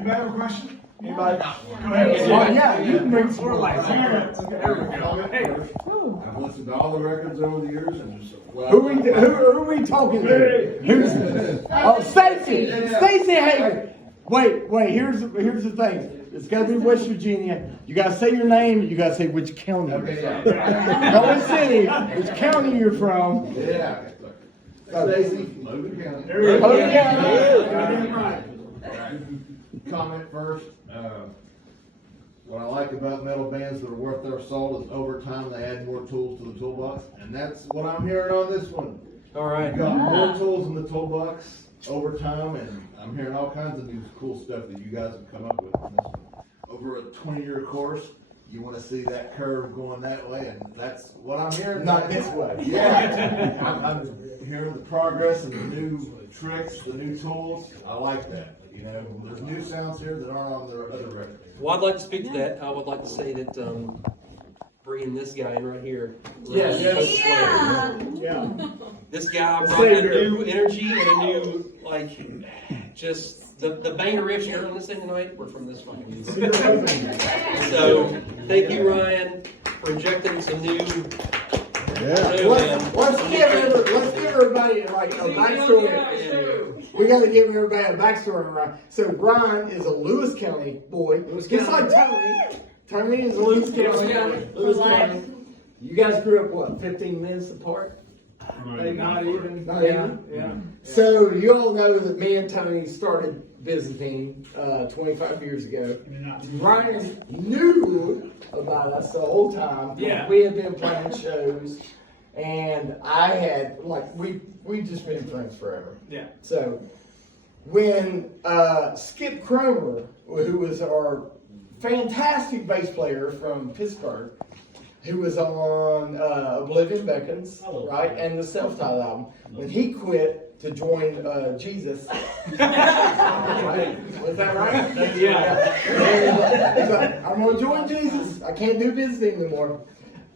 Anybody have a question? Anybody? Go ahead. Yeah, you can move forward. There we go. Hey. I've listened to all the records over the years and just. Who are we talking to? Who's? Oh, Stacy. Stacy Hager. Wait. Here's the thing. It's got to be West Virginia. You got to say your name. You got to say which county. Okay, yeah. Not which city. Which county you're from. Yeah. Stacy, Logan County. There we go. Logan Goddamn right. Comment first. What I like about metal bands that are worth their salt is over time they add more tools to the toolbox, and that's what I'm hearing on this one. All right. We've got more tools in the toolbox over time, and I'm hearing all kinds of new cool stuff that you guys have come up with on this one. Over a 20-year course, you want to see that curve going that way, and that's what I'm hearing. Not this way. Yeah. I'm hearing the progress and the new tricks, the new tools. I like that. You know, there's new sounds here that aren't on the other records. Well, I'd like to speak to that. I would like to say that bringing this guy in right here. Yes. Yeah. This guy brought a new energy and a new, just the banger riffs you heard on this thing tonight were from this fucking music. So, thank you, Ryan, for injecting some new. Let's give everybody like a backstory. We got to give everybody a backstory on Ryan. So Ryan is a Lewis County boy. Just like Tony. Tony is a Lewis County. Lewis County. You guys grew up what, 15 minutes apart? Not even. Yeah. So you all know that me and Tony started visiting 25 years ago. Ryan knew about us the whole time. Yeah. We had been playing shows, and I had we just been friends forever. Yeah. So when Skip Cromer, who was our fantastic bass player from Pittsburgh, who was on Oblivion Beckons, right, and the self-titled album, when he quit to join Jesus, right? Was that right? Yeah. So, I'm going to join Jesus. I can't do visiting anymore.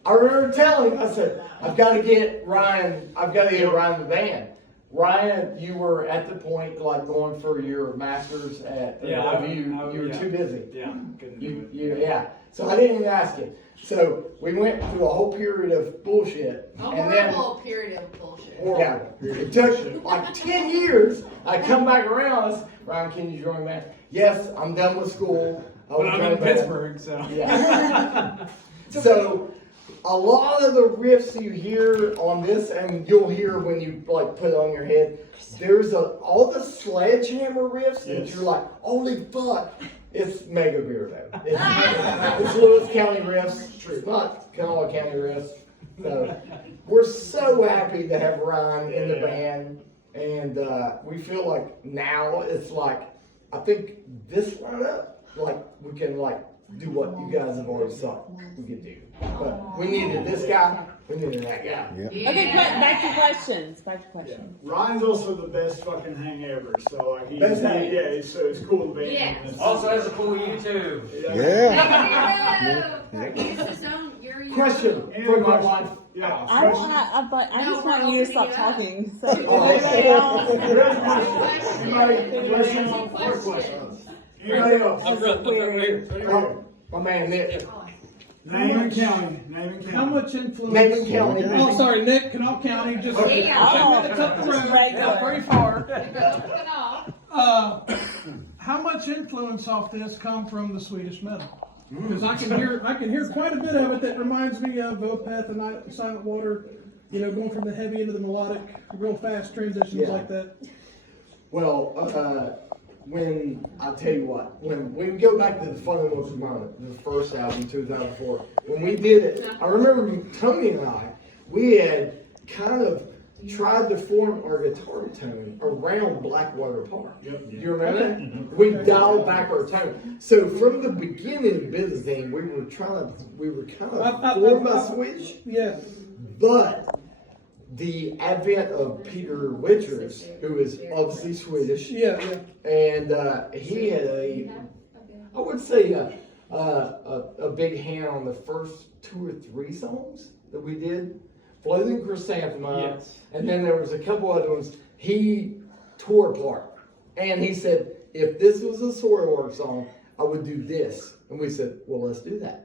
I remember telling him, I said, I've got to get Ryan the band. Ryan, you were at the point like going for your master's at you were too busy. Yeah. Couldn't do it. Yeah. So I didn't even ask him. So we went through a whole period of bullshit. A horrible period of bullshit. Yeah. It took like 10 years. I come back around. I said, Ryan, can you join me? Yes, I'm done with school. But I'm in Pittsburgh, so. Yeah. So a lot of the riffs you hear on this, and you'll hear when you like put it on your head, there's all the sledgehammer riffs that you're like, holy fuck. It's Mega Beardo. It's Lewis County riffs. It's not Kanawha County riffs. So we're so happy to have Ryan in the band, and we feel like now it's like I think this lineup, like we can like do what you guys have always thought we could do. But we needed this guy. We needed that guy. Yeah. Okay, back to questions. Ryan's also the best fucking hang ever. So like Best hang. it's cool to be. Yeah. Also has a cool YouTube. Question for my wife. Yeah. I just want you to stop talking. So. Anybody else? Up front here. My man Nick. Name and county. How much influence? Macon County. Oh, sorry, Nick, Kanawha County, just a minute up the road, not very far. How much influence off this come from the Swedish metal? Because I can hear quite a bit of it that reminds me of Opeth and Silent Water, going from the heavy into the melodic, real fast transitions like that. Well, I'll tell you what, when we go back to the Fundamental Moment, the first album, 2004, when we did it, I remember Tony and I, we had kind of tried to form our guitar tone around Blackwater Park. Yep. Do you remember that? We dialed back our tone. So from the beginning of visiting, we were kind of form a switch. Yeah. But the advent of Peter Witchers, who is obviously Swedish, and he had I would say a big hand on the first 2 or 3 songs that we did. Floating Chrysanthemum, and then there was a couple other ones. He tore apart, and he said, if this was a Soilwork song, I would do this. And we said, well, let's do that.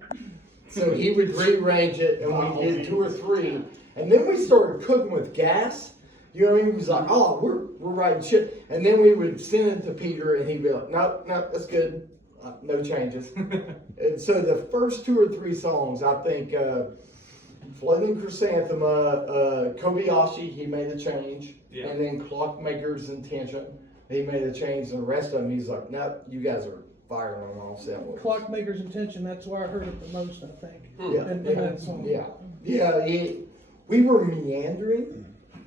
So he would rearrange it, and we did 2 or 3. And then we started cooking with gas. You know what I mean? He was like, oh, we're writing shit. And then we would send it to Peter, and he'd be like, no, that's good. No changes. And so the first 2 or 3 songs, I think, Floating Chrysanthema, Kobayashi, he made a change. Yeah. And then Clockmaker's Intention, he made a change. And the rest of them, he's like, no, you guys are firing on all cylinders. Clockmaker's Intention, that's where I heard it the most, I think. Yeah, in that song. yeah. We were meandering,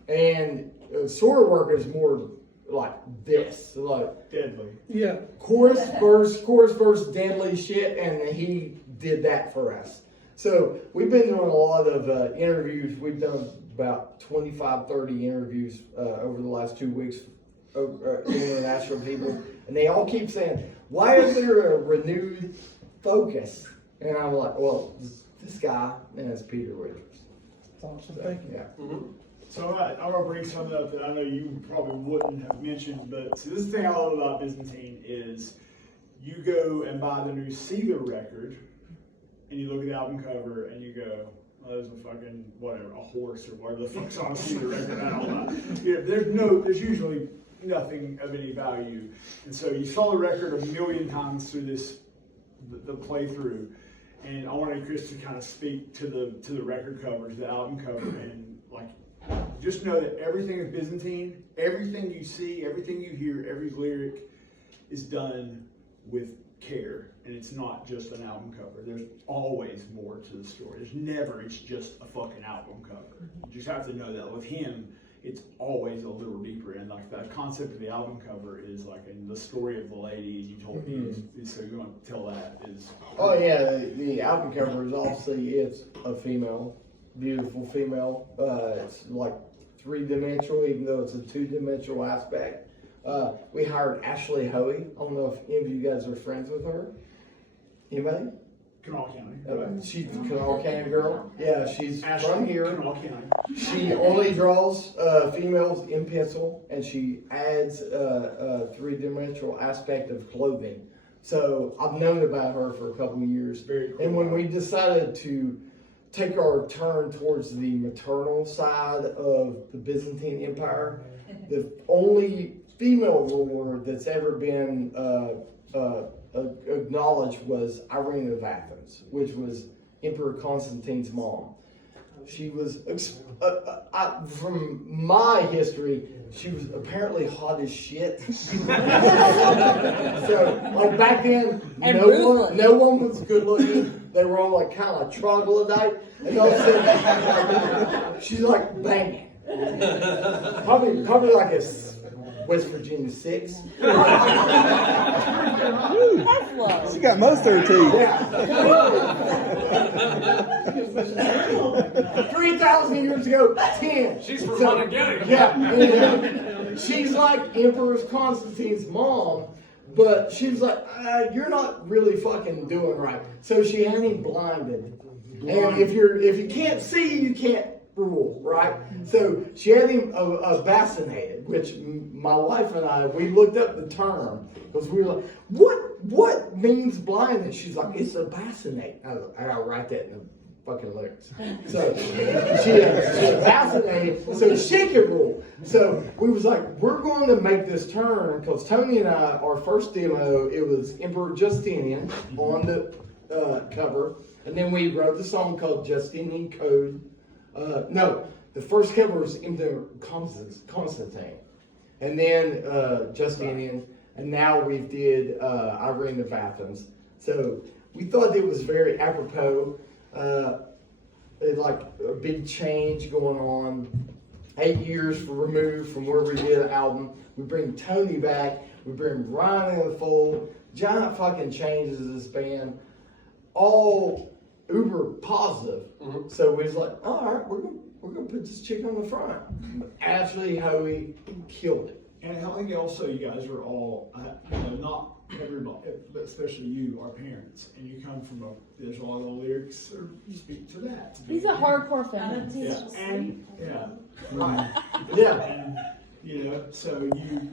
and Soilwork is more like this, like Deadly. Yeah. chorus, verse, deadly shit, and he did that for us. So we've been doing a lot of interviews. We've done about 25, 30 interviews over the last 2 weeks, international people, and they all keep saying, why is there a renewed focus? And I'm like, well, this guy, and it's Peter Richards. That's awesome. Thank you. Yeah. So I'm gonna bring something up that I know you probably wouldn't have mentioned, but see, this is the thing I love about Byzantine is you go and buy the new Seether record, and you look at the album cover and you go, oh, there's a fucking whatever, a horse or whatever the fuck's on a Seether record. I don't know. Yeah, there's usually nothing of any value, and so you saw the record a million times through the playthrough, and I wanted Chris to kind of speak to the record covers, the album cover, and like. Just know that everything is Byzantine. Everything you see, everything you hear, every lyric is done with care. And it's not just an album cover. There's always more to the story. It's just a fucking album cover. You just have to know that. With him, it's always a little deeper. And like that concept of the album cover is like in the story of the lady you told me. So you want to tell that is. Oh yeah, the album cover is obviously it's a female. Beautiful female. It's like 3-dimensional, even though it's a 2-dimensional aspect. We hired Ashley Hoey. I don't know if any of you guys are friends with her. Anybody? Kanawha County. She's a Kanawha County girl. Yeah, she's Ashley, from here. Kanawha County. She only draws females in pencil, and she adds a 3-dimensional aspect of clothing. So I've known about her for a couple of years. Very cool. And when we decided to take our turn towards the maternal side of the Byzantine Empire, the only female ruler that's ever been acknowledged was Irene of Athens, which was Emperor Constantine's mom. She was, from my history, she was apparently hot as shit. So, like back then, And no one was good looking. They were all like kind of like troglodyte, and all of a sudden, she's like banging. Probably like a West Virginia 6. That's low. She got most of her teeth. Yeah. 3,000 years ago, 10. She's from Montague. Yeah. And, she's like Emperor Constantine's mom, but she was like, you're not really fucking doing right. So she had him blinded. And if you can't see, you can't rule, right? So she had him vaccinated, which my wife and I, we looked up the term because we were like, what means blindness? She's like, it's a vaccinate. I gotta write that in the fucking lyrics. So she vaccinated so she could rule. So we was like, we're going to make this turn because Tony and I, our first demo, it was Emperor Justinian on the cover, and then we wrote the song called Justinian Code. No, the first cover was Emperor Constantine, and then Justinian, and now we did Irene of Athens. So we thought it was very apropos, like a big change going on. 8 years removed from where we did an album. We bring Tony back. We bring Ryan in the fold. Giant fucking changes this band. All uber positive. Mm-hmm. So we was like, all right, we're gonna put this chick on the front. Ashley Hoey killed it. And I think also you guys are all, not everybody, but especially you, are parents, and you come from there's a lot of lyrics that speak to that. He's a hardcore fan. Yeah, and yeah, Yeah. You know, so you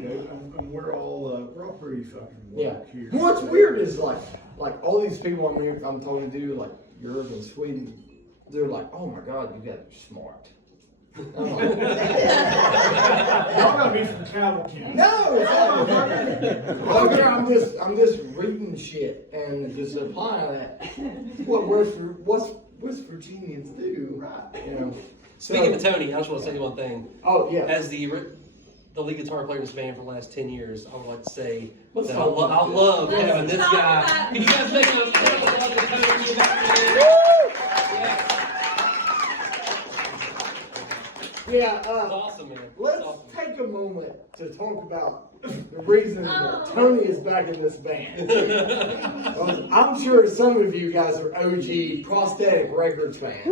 know, and we're all pretty fucking Yeah. woke here. What's weird is like all these people I'm talking to, like Europe and Sweden, they're like, oh my God, you guys are smart. I'm like, Y'all gotta be from cattle camp. no, okay, I'm just reading shit and just applying that. What West Virginians do, right? You know. Speaking of Tony, I just want to say one thing. Oh yeah. As the lead guitar player in this band for the last 10 years, I would like to say Let's that I talk about this. love Let's having this talk guy. about Can you guys make a round of applause for Tony? Yeah. That's awesome, man. That's Let's awesome. take a moment to talk about the reason that Tony is back in this band. I'm sure some of you guys are OG Prosthetic Records fans.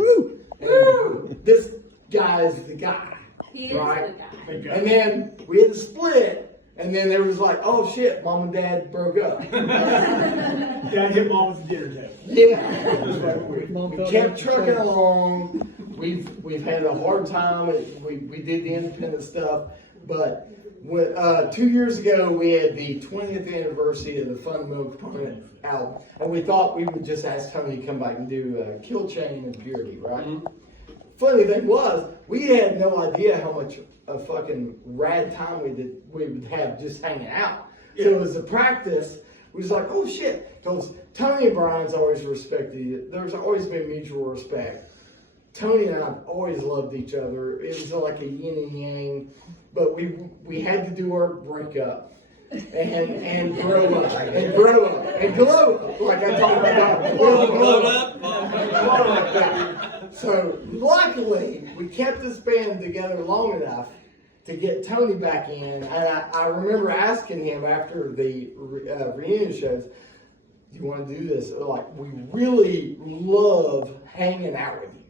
And this guy is the guy. He is Right. the guy. And then we had to split, and then there was like, oh shit, mom and dad broke up. Dad hit mom's dinner table. Yeah. We kept trucking along. We've had a hard time. We did the independent stuff, but when, 2 years ago we had the 20th anniversary of the Fundamental Component album, and we thought we would just ask Tony to come back and do Kill Chain and Purity, right? Funny thing was, we had no idea how much a fucking rad time we would have just hanging out. So it was a practice. We was like, oh shit, because Tony and Brian's always respected you. There's always been mutual respect. Tony and I always loved each other. It was like a yin and yang, but we had to do our breakup and grow up and glow up, like I talked about. Blow up. Glow like that. So luckily, we kept this band together long enough to get Tony back in. And I remember asking him after the reunion shows, do you want to do this? Like, we really love hanging out with you.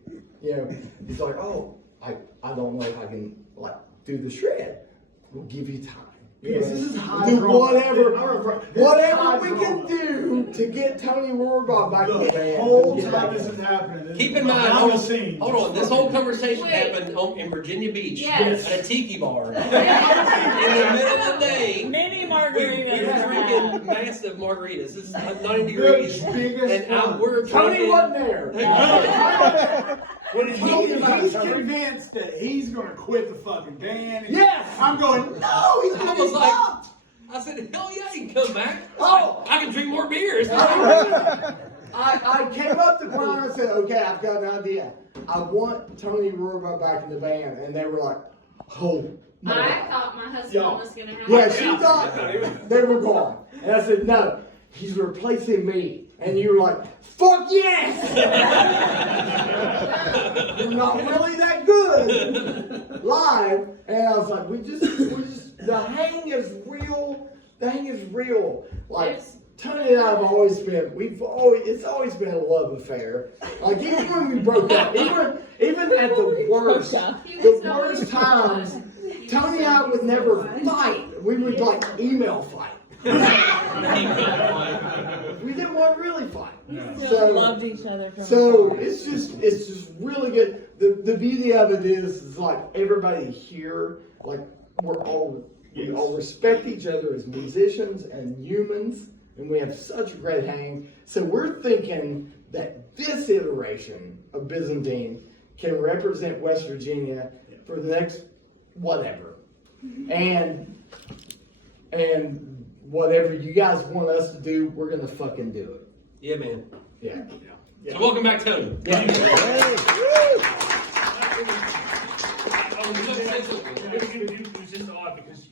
You know, he's like, oh, I don't know if I can like do the shred. We'll give you time. Yes, this is high Do drama. whatever This is high we drama. can do to get Tony Rohrbaugh back in the The band. whole Get time back this in. is happening. This Keep is in mind, behind the scenes. hold on, this whole conversation Wait. happened in Virginia Beach Yes. at a tiki bar. In the middle of the day, Many we margaritas. were perhaps. drinking massive margaritas. This is 90 degrees. The biggest And one. we're Tony drinking. wasn't there. He's convinced that he's gonna quit the fucking band. Yes. I'm going, no, he's I gonna was be like, fucked. I said, hell yeah, you can come back. Oh. I can drink more beers. I came up to Brian and said, okay, I've got an idea. I want Tony Rohrbaugh back in the band. And they were like, oh. No. I thought my husband Yeah. was gonna have. Yeah, she thought they were gone. And I said, no, he's replacing me. And you were like, fuck yes! You're not really that good live. And I was like, we just, the hang is real. The hang is real. Like, Yes. Tony and I have always been, it's always been a love affair. Like, even when we broke up, even at the worst, the worst times, Tony and I would never fight. We would like email fight. We didn't want to really fight. Still loved each other from So afar. it's just really good. The beauty of it is like everybody here, like we all respect each other as musicians and humans, and we have such a great hang. So we're thinking that this iteration of Byzantine can represent West Virginia for the next whatever. And whatever you guys want us to do, we're gonna fucking do it. Yeah, man. Yeah. So welcome back, Tony. It was just odd because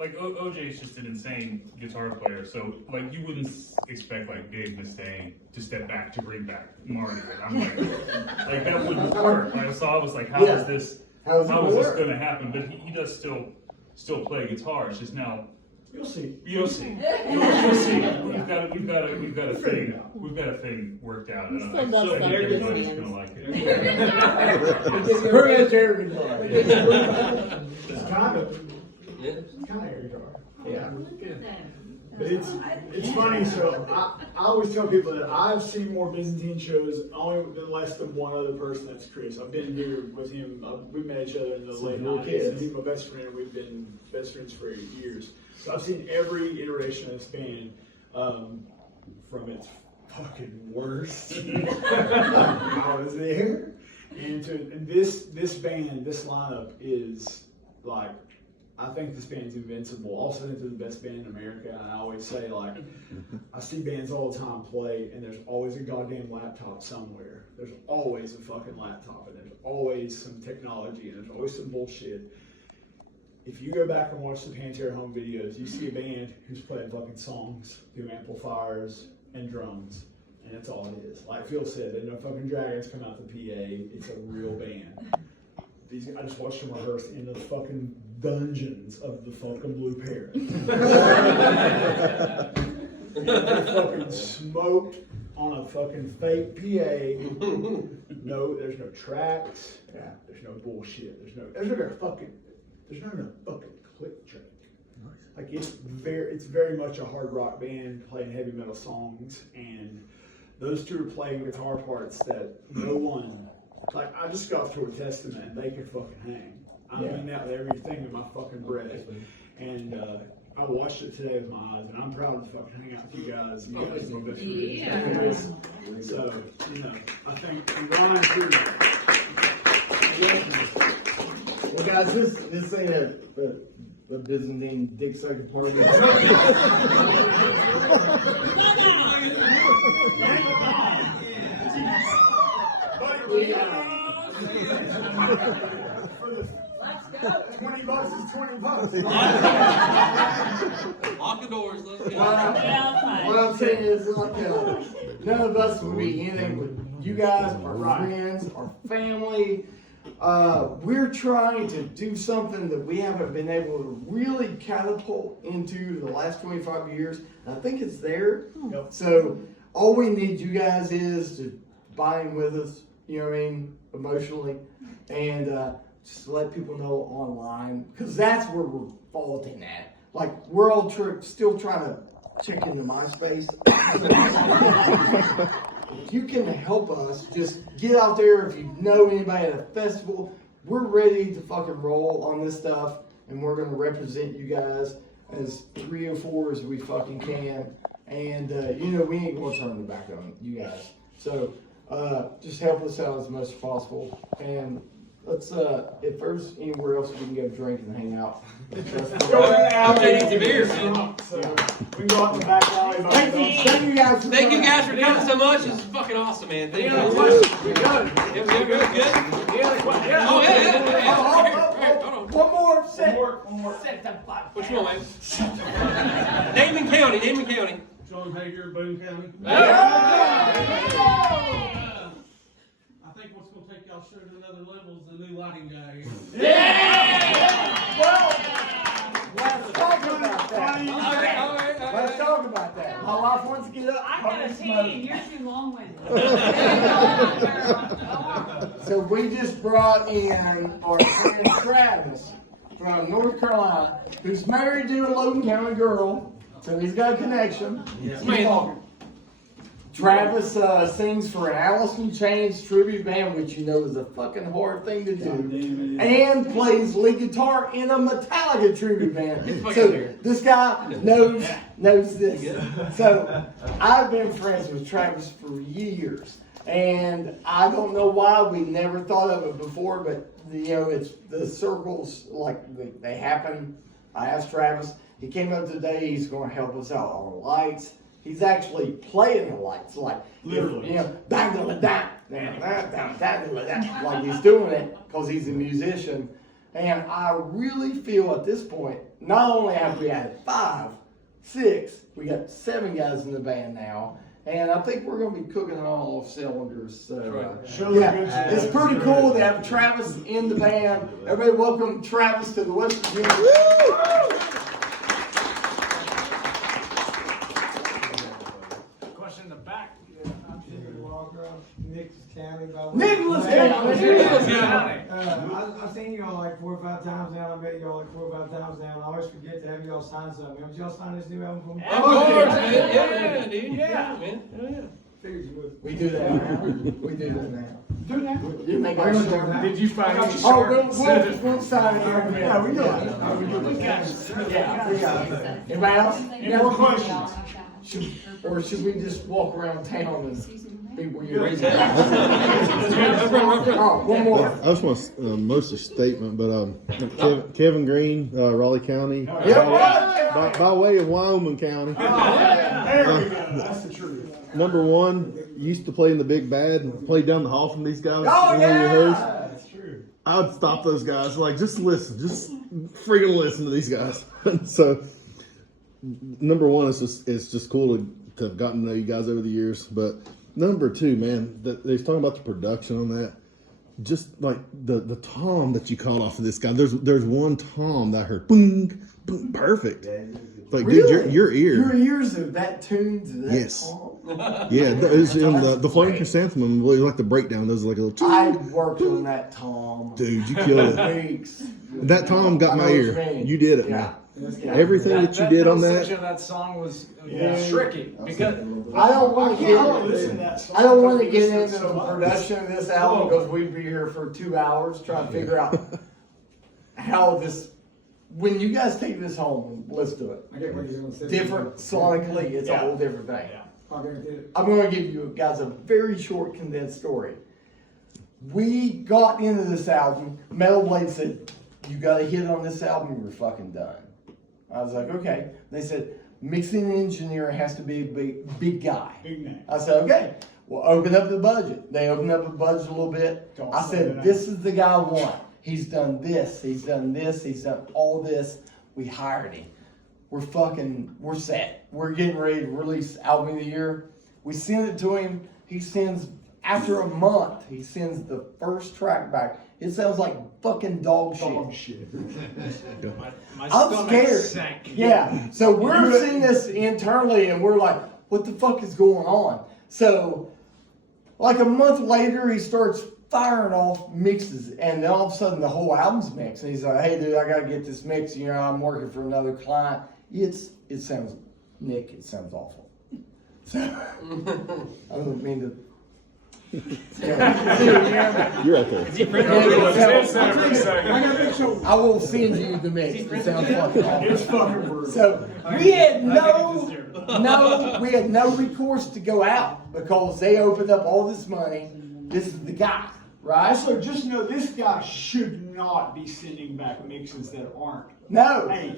OJ is just an insane guitar player, so like you wouldn't expect like Dave Mustaine to step back to bring back Marty. And I'm like that wouldn't work. Right? So I was like, how is this How's it this work? going to happen? But he does still play guitar. It's just now You'll see. you'll see. You'll see. We've got a thing worked out. He And still I does think stuff everybody's with his gonna like it. Her as air guitar. It's kind of Yeah. air guitar. Yeah. But it's funny. So I always tell people that I've seen more Byzantine shows only than less than one other person. That's Chris. I've been here with him. We met each other in the late '90s. He's my best friend. We've been best friends for years. So I've seen every iteration of this band from its fucking worst. I was there, and this band, this lineup is like. I think this band's invincible. Also, think they're the best band in America. And I always say, like, I see bands all the time play, and there's always a goddamn laptop somewhere. There's always a fucking laptop, and there's always some technology, and there's always some bullshit. If you go back and watch the Pantera home videos, you see a band who's playing fucking songs through amplifiers and drums, and that's all it is. Like Phil said, there's no fucking dragons come out the PA. It's a real band. I just watched them rehearse in the fucking dungeons of the fucking Blue Parrot. They fucking smoked on a fucking fake PA. No, there's no tracks. Yeah, there's no bullshit. There's no fucking click track. Like it's very much a hard rock band playing heavy metal songs, and those two are playing guitar parts that no one. Like, I just got through a Testament, and they can fucking hang. I mean that with everything in my fucking breath. And I watched it today with my eyes, and I'm proud to fucking hang out with you guys. You guys know best friends. So, you know, I think Ryan too. Well, guys, this ain't a Byzantine dick sucking party. Let's go. $20 is $20. Lock the doors, let's go. What I'm saying is, like, none of us would be anything with you guys, our friends, our family. We're trying to do something that we haven't been able to really catapult into the last 25 years. And I think it's there. Yep. So all we need you guys is to buy in with us, you know what I mean, emotionally, and just let people know online, because that's where we're faulting at. Like, we're all still trying to check into MySpace. If you can help us, just get out there. If you know anybody at a festival, we're ready to fucking roll on this stuff, and we're going to represent you guys as 304 as we fucking can. And, you know, we ain't going to turn the back on you guys. So, just help us out as much as possible. And let's, if there's anywhere else we can go drink and hang out. I'm taking some beer, man. So, we can go out in the back alley. Thank you guys for Thank you coming. guys for coming so much. This is fucking awesome, man. Thank you. Good. Oh, yeah. Hold on. One more set. Which one, man? Name and county. John Hager, Boone County. I think what's going to take y'all show to another level is the new lighting guy. Let's talk about that. Let's talk about that. My wife wants to get up. I got a team, you're too long-winded. So we just brought in our friend Travis from North Carolina, who's married to a Logan County girl. So he's got a connection. Man. Travis sings for an Alice in Chains tribute band, which you know is a fucking hard thing to do, and plays lead guitar in a Metallica tribute band. So this guy knows this. So I've been friends with Travis for years, and I don't know why we never thought of it before, but you know, it's the circles, like they happen. I asked Travis. He came up today. He's going to help us out on the lights. He's actually playing the lights, like literally, you know, bang like he's doing it because he's a musician. And I really feel at this point, not only have we had 5, 6, we got 7 guys in the band now, and I think we're going to be cooking on all cylinders. So yeah, it's pretty cool to have Travis in the band. Everybody, welcome Travis to the West Virginia. Nicholas County, by the way. Nicholas County. I've seen you all like 4 4 or 5 times now. I met y'all like 4 or 5 times now. And I always forget to have y'all sign something. Would y'all sign this new album for me? Of course, man. Yeah, dude. Yeah, man. Oh, yeah. Figured you would. We do that now. We do that now. Do that. You make Are our you shirt. doing that? Did you find any Oh, shirts? we'll sign it here. Yeah, we know. Yeah, we got it. Anybody else? Any more questions? Or should we just walk around town and be weird? Raise that. Oh, one more. I just want mostly statement, but Kevin Green, Raleigh County, Yeah, by way of Wyoming County. There we go. That's the truth. Number one, used to play in the Big Bad and played down the hall from these guys. Oh, when we rehearsed. yeah. That's true. I would stop those guys, like, just listen, just freaking listen to these guys. So, number one, it's just cool to have gotten to know you guys over the years. But number two, man, they're talking about the production on that. Just like the tom that you caught off of this guy. There's one tom that I heard, boom, boom, perfect. Like, Really? dude, your ear. Your ears are that tuned to that Yes. song? Yeah, it's in the Flame Chrysanthemum. It was like the breakdown. Those like a little. I worked on that tom. Dude, you killed it. Weeks. That tom got I my know what ear. you mean. You did it, Yeah. man. Everything that you did on that. That song was Yeah. tricky because I don't want to I don't listen to get. that song. I don't want to get Listen into so the much. production of this album because we'd be here for 2 hours trying to figure out how this. When you guys take this home and listen to it, I get what you're going to say. different sonically, it's a whole different thing. I guarantee it. I'm going to give you guys a very short, condensed story. We got into this album. Metal Blade said, "You got a hit on this album, you're fucking done." I was like, "Okay." They said, "Mixing engineer has to be a big guy." Big name. I said, "Okay, well, open up the budget." They opened up the budget a little bit. Don't I say said, that. "This is the guy I want. He's done this, he's done this, he's done all this." We hired him. We're set. We're getting ready to release album of the year. We send it to him. He sends, after a month, he sends the first track back. It sounds like fucking dog shit. my I'm stomach scared. sank. Yeah. So we're seeing this internally and we're like, what the fuck is going on? So, like a month later, he starts firing off mixes and then all of a sudden the whole album's mixed. And he's like, "Hey dude, I gotta get this mix. You know, I'm working for another client." It sounds, Nick, it sounds awful. So, I don't mean to. You're okay. I will send you the mix. It sounds fucking awful. It's fucking brutal. So we had we had no recourse to go out because they opened up all this money. This is the guy, right? Also, just know this guy should not be sending back mixes that aren't. No, Hey,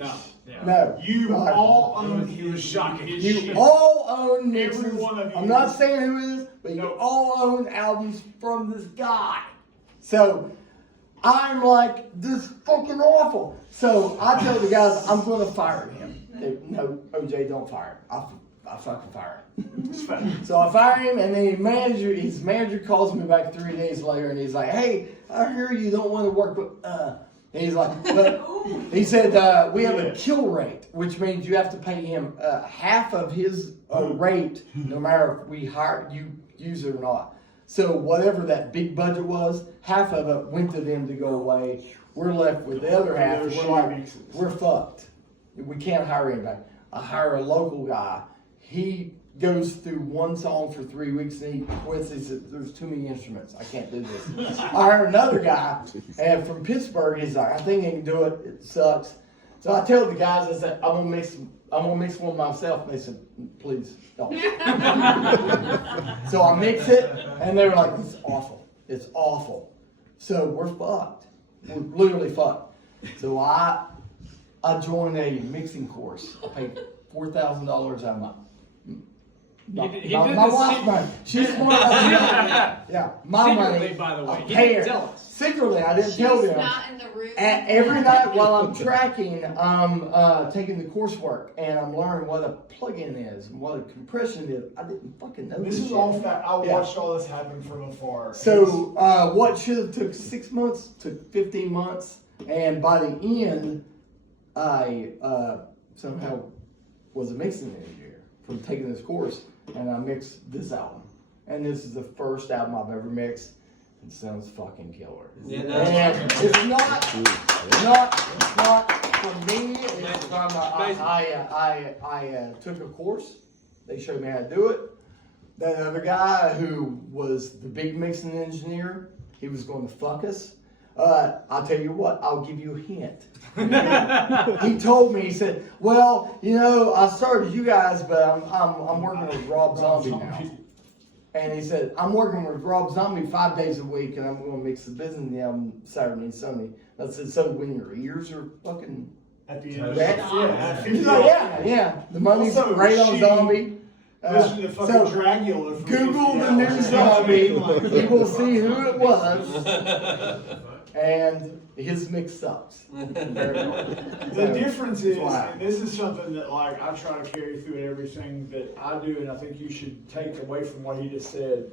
no. you Right. all own his shocking. You all own mixes. Every one of you. I'm not saying who it is, but you No. all own albums from this guy. So I'm like, this is fucking awful. So I tell the guys, I'm going to fire him. They, "No, OJ, don't fire him. I fucking fire him." So I fire him, and then his manager calls me back 3 days later, and he's like, "Hey, I hear you don't want to work with." And he's like, "Well," he said, "We have a kill rate, which means you have to pay him half of his rate, no matter if we hire you use it or not." So whatever that big budget was, half of it went to them to go away. We're left with the other half. And we're like, we're fucked. We can't hire anybody. I hire a local guy. He goes through one song for 3 weeks and he quits. He said, "There's too many instruments. I can't do this." I hired another guy, and from Pittsburgh, he's like, "I think I can do it. It sucks." So I tell the guys, I said, I'm gonna mix one myself. And they said, "Please don't." So I mix it, and they were like, "It's awful. It's awful." So we're fucked. We're literally fucked. So I joined a mixing course. I paid $4,000 out of my wife's money. She's smart. Yeah, my Secretly, money. by the way. I You pay didn't her. tell us. Secretly, I didn't She's tell them. not in the room. And every night while I'm tracking, I'm taking the coursework and I'm learning what a plug-in is and what a compression is. I didn't fucking know This is shit. all fact. I Yeah. watched all this happen from afar. So what should have took 6 months took 15 months, and by the end, I somehow was a mixing engineer from taking this course, and I mixed this album. And this is the first album I've ever mixed. It sounds fucking killer. Yeah, no. And it's not for me. It's from I took a course. They showed me how to do it. That other guy who was the big mixing engineer, he was going to fuck us. I'll tell you what, I'll give you a hint. He told me, he said, well, you know, I started you guys, but I'm working with Rob Zombie now. And he said, I'm working with Rob Zombie 5 days a week, and I'm going to mix the business album Saturday and Sunday. I said, so when your ears are fucking... At the end of that, yeah. The money's Also, great on Zombie. Listen to fucking So, Dragula. From Google 50 the new hours. Zombie. You will see who it was. And his mix sucks. The difference is, and this is something that like I try to carry through everything that I do, and I think you should take away from what he just said.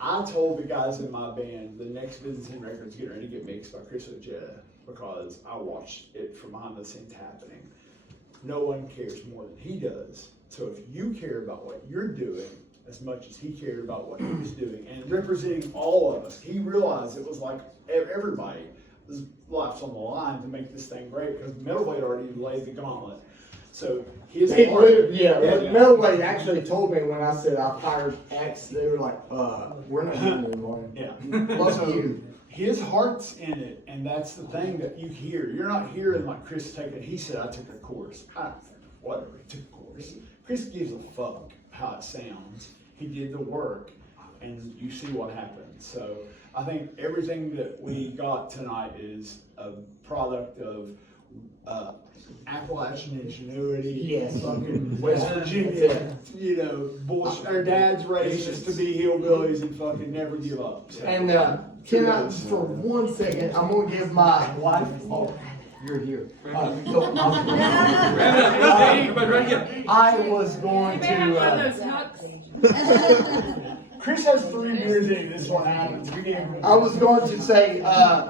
I told the guys in my band the next Byzantine record's getting ready to get mixed by Chris Ojeda because I watched it from behind the scenes happening. No one cares more than he does. So if you care about what you're doing as much as he cared about what he was doing and representing all of us, he realized it was like everybody was life's on the line to make this thing great because Metal Blade already laid the gauntlet. So his Metal Blade actually told me when I said I fired X, they were like, we're not doing it anymore. Yeah. Love you. His heart's in it, and that's the thing that you hear. You're not hearing like Chris taking, he said, I took a course. Whatever, he took a course. Chris gives a fuck how it sounds. He did the work, and you see what happens. So I think everything that we got tonight is a product of Appalachian ingenuity. Yes. Fucking West Virginia, you know, bullshit. Our dads raised us to be hillbillies and fucking never give up. So. And can I, for 1 second, I'm going to give my wife, you're here. I was going to, Chris has 3 beers in. This is what happens. I was going to say,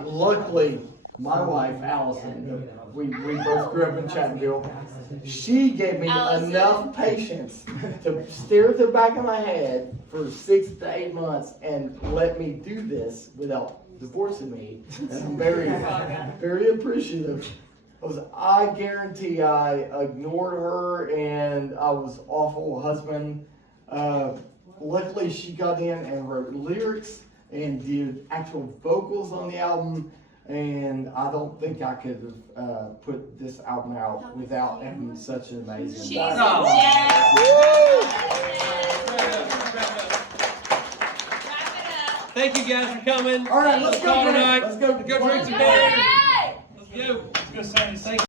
luckily, my wife, Allison, we both grew up in Chattanooga. She gave me enough patience to stare at the back of my head for 6 to 8 months and let me do this without divorcing me. And I'm very, very appreciative. I guarantee I ignored her and I was awful husband. Luckily, she got in and wrote lyrics and did actual vocals on the album. And I don't think I could have put this album out without having such an amazing time. Thank you guys for coming. All right, let's go tonight. Let's go drink some beer. Let's go. Let's go, Sandy. Thank you.